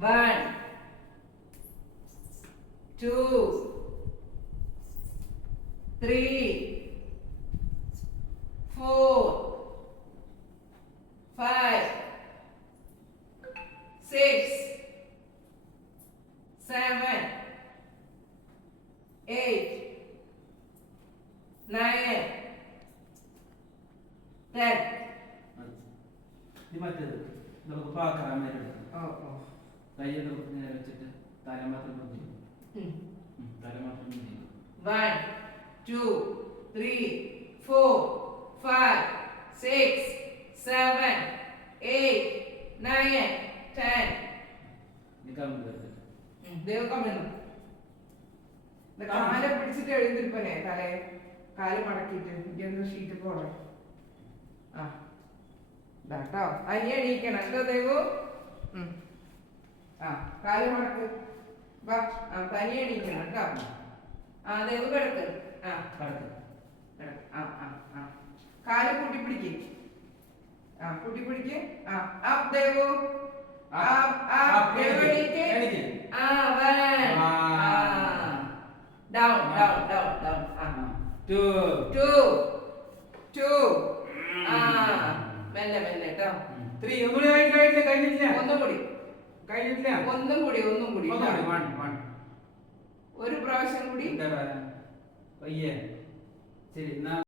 1 2 3 4 5 6 7 8 9 10 മറ്റേത് നമുക്ക് പാക്കറാമേരുണ്ട് ഓ ഓ കയ്യെ നമുക്ക് നേരെ വെച്ചിട്ട് തല മാത്രം ചെയ്യും തല മാത്രം ചെയ്യും 1 2 3 4 5 6 7 8 9 10 നിൽക്കാൻ പറ്റും ദേവക്കമ്മ കാലെ പിടിച്ചിട്ട് എഴുതിരിപ്പനെ തലേ കാല് മടക്കിയിട്ട് എനിക്കൊന്ന് ഷീറ്റ് പോണേ ആ ഇതാട്ടോ അനി എണീക്കണം കേട്ടോ ദേവു ആ കാല് മടക്ക് വാ ആ തനി എണീക്കണം കേട്ടോ ആ ദേവു കിടക്ക് ആ കിടക്ക് ആ ആ ആ കാല് കൂട്ടിപ്പിടിക്ക് ആ കൂട്ടിപ്പിടിക്ക് ആ ദേവു ദേവു എണീക്ക് ആ down down down down 2 മെല്ലെ മെല്ലെ കേട്ടോ 3 ഒന്നുകൂടി കഴിഞ്ഞിട്ടില്ല ഒന്നും കൂടി ഒരു പ്രാവശ്യം കൂടി പയ്യെ ശരി